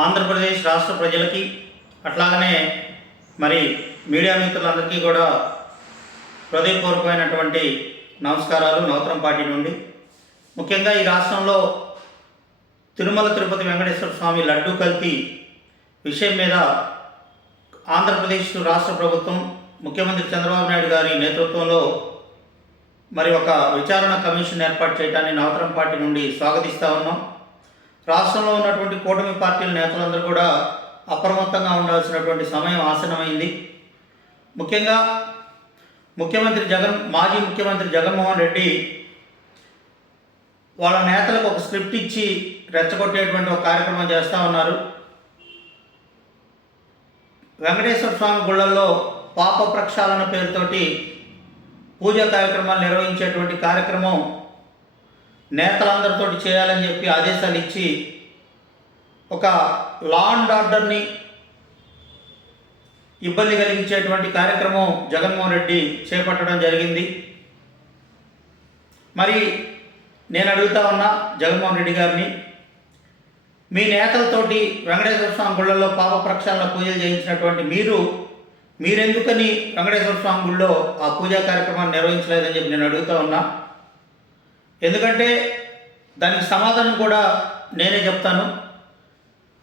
ఆంధ్రప్రదేశ్ రాష్ట్ర ప్రజలకి అట్లాగనే మరి మీడియా మిత్రులందరికీ కూడా హృదయపూర్వకమైనటువంటి నమస్కారాలు నవతరం పార్టీ నుండి. ముఖ్యంగా ఈ రాష్ట్రంలో తిరుమల తిరుపతి వెంకటేశ్వర స్వామి లడ్డూ కల్తీ విషయం మీద ఆంధ్రప్రదేశ్ రాష్ట్ర ప్రభుత్వం ముఖ్యమంత్రి చంద్రబాబు నాయుడు గారి నేతృత్వంలో మరి ఒక విచారణ కమిషన్ ఏర్పాటు చేయడాన్ని నవతరం పార్టీ నుండి స్వాగతిస్తూ ఉన్నాం. రాష్ట్రంలో ఉన్నటువంటి కూటమి పార్టీల నేతలందరూ కూడా అప్రమత్తంగా ఉండాల్సినటువంటి సమయం ఆసన్నమైంది. ముఖ్యంగా మాజీ ముఖ్యమంత్రి జగన్మోహన్ రెడ్డి వాళ్ళ నేతలకు ఒక స్క్రిప్ట్ ఇచ్చి రెచ్చగొట్టేటువంటి ఒక కార్యక్రమం చేస్తూ ఉన్నారు. వెంకటేశ్వర స్వామి గుళ్ళల్లో పాప ప్రక్షాళన పేరుతోటి పూజా కార్యక్రమాలు నిర్వహించేటువంటి కార్యక్రమం నేతలందరితో చేయాలని చెప్పి ఆదేశాలు ఇచ్చి ఒక లా అండ్ ఆర్డర్ని ఇబ్బంది కలిగించేటువంటి కార్యక్రమం జగన్మోహన్ రెడ్డి చేపట్టడం జరిగింది. మరి నేను అడుగుతా ఉన్నా జగన్మోహన్ రెడ్డి గారిని, మీ నేతలతోటి వెంకటేశ్వర స్వామి గుళ్ళల్లో పాప ప్రక్షాళన పూజలు చేయించినటువంటి మీరెందుకని వెంకటేశ్వర స్వామి గుళ్ళో ఆ పూజా కార్యక్రమాన్ని నిర్వహించలేదని చెప్పి నేను అడుగుతా ఉన్నా. ఎందుకంటే దానికి సమాధానం కూడా నేనే చెప్తాను.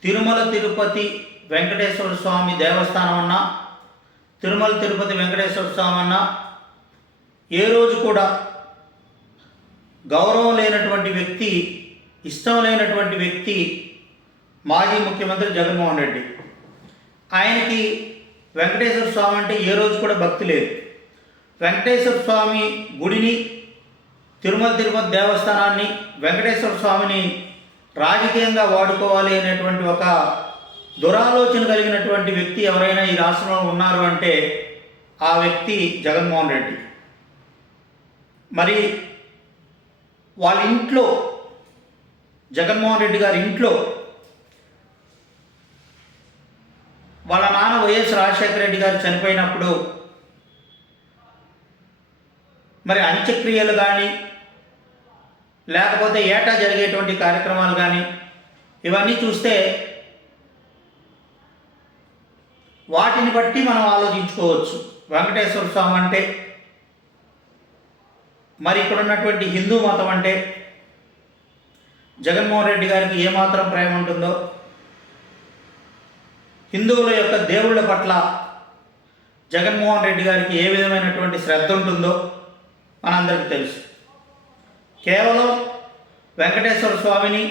తిరుమల తిరుపతి వెంకటేశ్వర స్వామి దేవస్థానం అన్నా, తిరుమల తిరుపతి వెంకటేశ్వర స్వామి అన్నా ఏ రోజు కూడా గౌరవం లేనటువంటి వ్యక్తి, ఇష్టం లేనటువంటి వ్యక్తి మాజీ ముఖ్యమంత్రి జగన్మోహన్ రెడ్డి. ఆయనకి వెంకటేశ్వర స్వామి అంటే ఏ రోజు కూడా భక్తి లేదు. వెంకటేశ్వర స్వామి గుడిని, తిరుమల తిరుపతి దేవస్థానాన్ని, వెంకటేశ్వర స్వామిని రాజకీయంగా వాడుకోవాలి అనేటువంటి ఒక దురాలోచన కలిగినటువంటి వ్యక్తి ఎవరైనా ఈ రాష్ట్రంలో ఉన్నారు అంటే ఆ వ్యక్తి జగన్మోహన్ రెడ్డి. మరి వాళ్ళ ఇంట్లో, జగన్మోహన్ రెడ్డి గారి ఇంట్లో వాళ్ళ నాన్న వైఎస్ రాజశేఖర రెడ్డి గారు చనిపోయినప్పుడు మరి అంత్యక్రియలు కానీ లేకపోతే ఏటా జరిగేటువంటి కార్యక్రమాలు కానీ ఇవన్నీ చూస్తే వాటిని బట్టి మనం ఆలోచించుకోవచ్చు. వెంకటేశ్వర స్వామి అంటే, మరి ఇక్కడ ఉన్నటువంటి హిందూ మతం అంటే జగన్మోహన్ రెడ్డి గారికి ఏమాత్రం ప్రేమ ఉంటుందో, హిందువుల యొక్క దేవుళ్ళ పట్ల జగన్మోహన్ రెడ్డి గారికి ఏ విధమైనటువంటి శ్రద్ధ ఉంటుందో మనందరికీ తెలుసు. కేవలం వెంకటేశ్వర స్వామిని,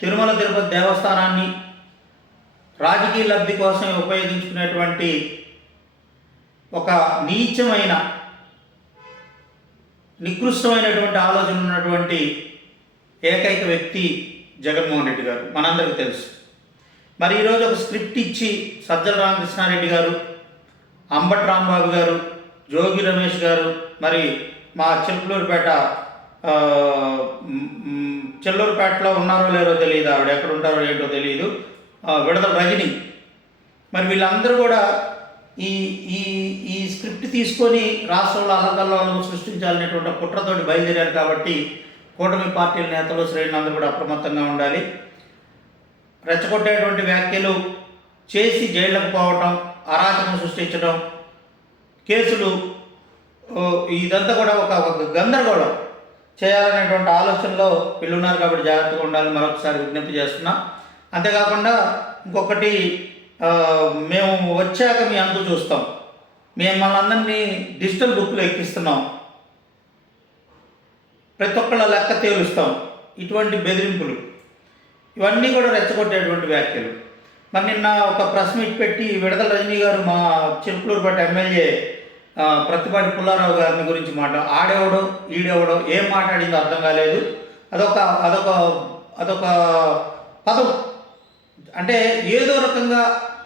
తిరుమల తిరుపతి దేవస్థానాన్ని రాజకీయ లబ్ధి కోసం ఉపయోగించుకునేటువంటి ఒక నీచమైన, నికృష్టమైనటువంటి ఆలోచన ఉన్నటువంటి ఏకైక వ్యక్తి జగన్మోహన్ రెడ్డి గారు మనందరికీ తెలుసు. మరి ఈరోజు ఒక స్క్రిప్ట్ ఇచ్చి సజ్జల రామకృష్ణారెడ్డి గారు, అంబటి రాంబాబు గారు, జోగి రమేష్ గారు, మరి మా చెల్లూరుపేటలో ఉన్నారో లేరో తెలియదు, ఆవిడ ఎక్కడ ఉంటారో ఏంటో తెలియదు, విడదల రజని, మరి వీళ్ళందరూ కూడా ఈ ఈ ఈ స్క్రిప్ట్ తీసుకొని రాష్ట్రంలో అల్లకల్లోలను సృష్టించాలనేటువంటి కుట్రతోటి బయలుదేరారు. కాబట్టి కూటమి పార్టీల నేతలు, శ్రేణులందరూ కూడా అప్రమత్తంగా ఉండాలి. రెచ్చగొట్టేటువంటి వ్యాఖ్యలు చేసి జైళ్లకు పోవటం, అరాచకం సృష్టించడం, కేసులు, ఇదంతా కూడా ఒక గందరగోళం చేయాలనేటువంటి ఆలోచనలో వీళ్ళు ఉన్నారు. కాబట్టి జాగ్రత్తగా ఉండాలని మరొకసారి విజ్ఞప్తి చేస్తున్నా. అంతేకాకుండా ఇంకొకటి, మేము వచ్చాక మీ అంతు చూస్తాం, మిమ్మల్ని అందరినీ డిజిటల్ బుక్లో ఎక్కిస్తున్నాం, ప్రతి ఒక్కళ్ళ లెక్క తేలుస్తాం, ఇటువంటి బెదిరింపులు, ఇవన్నీ కూడా రెచ్చగొట్టేటువంటి వ్యాఖ్యలు. మరి నిన్న ఒక ప్రెస్ మీట్ పెట్టి విడదల రజనీ గారు మా చిలుకలూరుపేట ఎమ్మెల్యే ప్రతిపాటి పుల్లారావు గారిని గురించి ఆడేవడో ఈడేవడో ఏం మాట్లాడిందో అర్థం కాలేదు. అదొక పదం. అంటే ఏదో రకంగా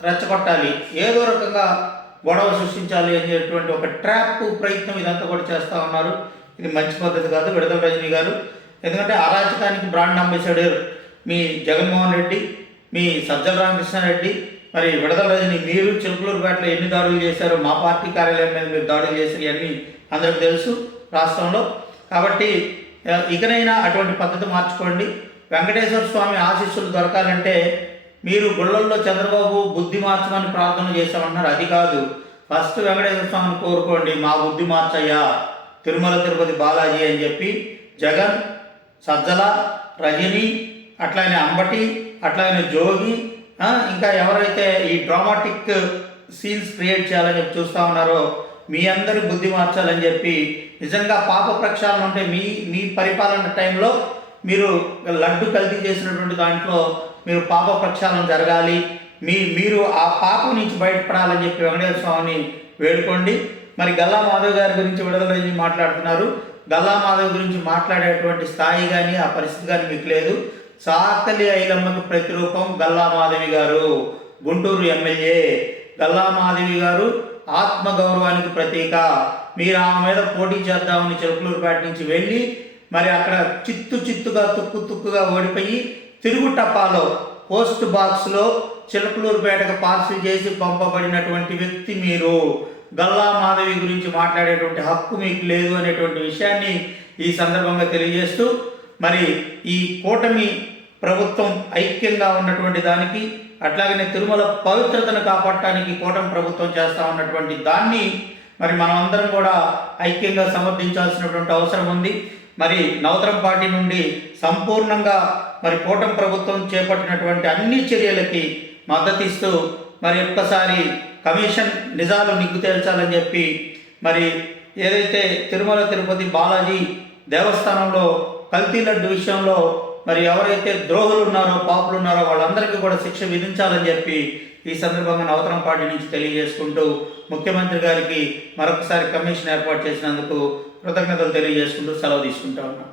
రెచ్చగొట్టాలి, ఏదో రకంగా గొడవ సృష్టించాలి అనేటువంటి ఒక ట్రాప్ ప్రయత్నం ఇదంతా కూడా చేస్తూ ఉన్నారు. ఇది మంచి పద్ధతి కాదు విడదల రజనీ గారు. ఎందుకంటే అరాచకానికి బ్రాండ్ అంబాసిడర్ మీ జగన్మోహన్ రెడ్డి, మీ సజ్జల రామకృష్ణారెడ్డి, మరి విడదల రజనీ, మీరు చిలుకలూరుపేటలో ఎన్ని దాడులు చేశారో, మా పార్టీ కార్యాలయం మీద మీరు దాడులు చేశారు, ఇవన్నీ అందరికీ తెలుసు రాష్ట్రంలో. కాబట్టి ఇకనైనా అటువంటి పద్ధతి మార్చుకోండి. వెంకటేశ్వర స్వామి ఆశీస్సులు దొరకాలంటే మీరు గుళ్ళల్లో చంద్రబాబు బుద్ధి మార్చమని ప్రార్థన చేశామన్నారు. అది కాదు, ఫస్ట్ వెంకటేశ్వర స్వామిని కోరుకోండి, మా బుద్ధి మార్చయ్యా తిరుమల తిరుపతి బాలాజీ అని చెప్పి జగన్, సజ్జల, రజని, అట్లానే అంబటి, అట్లానే జోగి, ఇంకా ఎవరైతే ఈ డ్రామాటిక్ సీన్స్ క్రియేట్ చేయాలని చెప్పి చూస్తూ ఉన్నారో మీ అందరి బుద్ధి మార్చాలని చెప్పి, నిజంగా పాప ప్రక్షాళన ఉంటే మీ పరిపాలన టైంలో మీరు లడ్డు కల్తీ చేసినటువంటి దాంట్లో మీరు పాప ప్రక్షాళన జరగాలి, మీరు ఆ పాపం నుంచి బయటపడాలని చెప్పి వెంకటేశ్వర స్వామిని వేడుకోండి. మరి గల్లా మాధవ్ గారి గురించి విడుదల మాట్లాడుతున్నారు. గల్లా మాధవ్ గురించి మాట్లాడేటువంటి స్థాయి కానీ ఆ పరిస్థితి కానీ మీకు లేదు. సాకలి ఐలమ్మకు ప్రతిరూపం గల్లా మాధవి గారు, గుంటూరు ఎమ్మెల్యే గల్లా మాధవి గారు ఆత్మగౌరవానికి ప్రతీక. మీరు ఆమె మీద పోటీ చేద్దామని చిలకలూరుపేట నుంచి వెళ్ళి మరి అక్కడ చిత్తుగా తుక్కుగా ఓడిపోయి తిరుగు టపాలో పోస్ట్ బాక్స్లో చిలకలూరుపేటకు పార్సిల్ చేసి పంపబడినటువంటి వ్యక్తి మీరు. గల్లా మాధవి గురించి మాట్లాడేటువంటి హక్కు మీకు లేదు అనేటువంటి విషయాన్ని ఈ సందర్భంగా తెలియజేస్తూ, మరి ఈ కూటమి ప్రభుత్వం ఐక్యంగా ఉన్నటువంటి దానికి, అట్లాగనే తిరుమల పవిత్రతను కాపాడటానికి కూటమి ప్రభుత్వం చేస్తూ ఉన్నటువంటి దాన్ని మరి మనం అందరం కూడా ఐక్యంగా సమర్థించాల్సినటువంటి అవసరం ఉంది. మరి నవతరం పార్టీ నుండి సంపూర్ణంగా మరి కూటమి ప్రభుత్వం చేపట్టినటువంటి అన్ని చర్యలకి మద్దతిస్తూ మరి ఒక్కసారి కమిషన్ నిజాలు నిగ్గు తేల్చాలని చెప్పి, మరి ఏదైతే తిరుమల తిరుపతి బాలాజీ దేవస్థానంలో కల్తీ లడ్డు విషయంలో మరి ఎవరైతే ద్రోహులు ఉన్నారో, పాపులు ఉన్నారో వాళ్ళందరికీ కూడా శిక్ష విధించాలని చెప్పి ఈ సందర్భంగా నవతరం పార్టీ నుంచి తెలియజేసుకుంటూ, ముఖ్యమంత్రి గారికి మరొకసారి కమిషన్ ఏర్పాటు చేసినందుకు కృతజ్ఞతలు తెలియజేసుకుంటూ సెలవు తీసుకుంటా ఉన్నాం.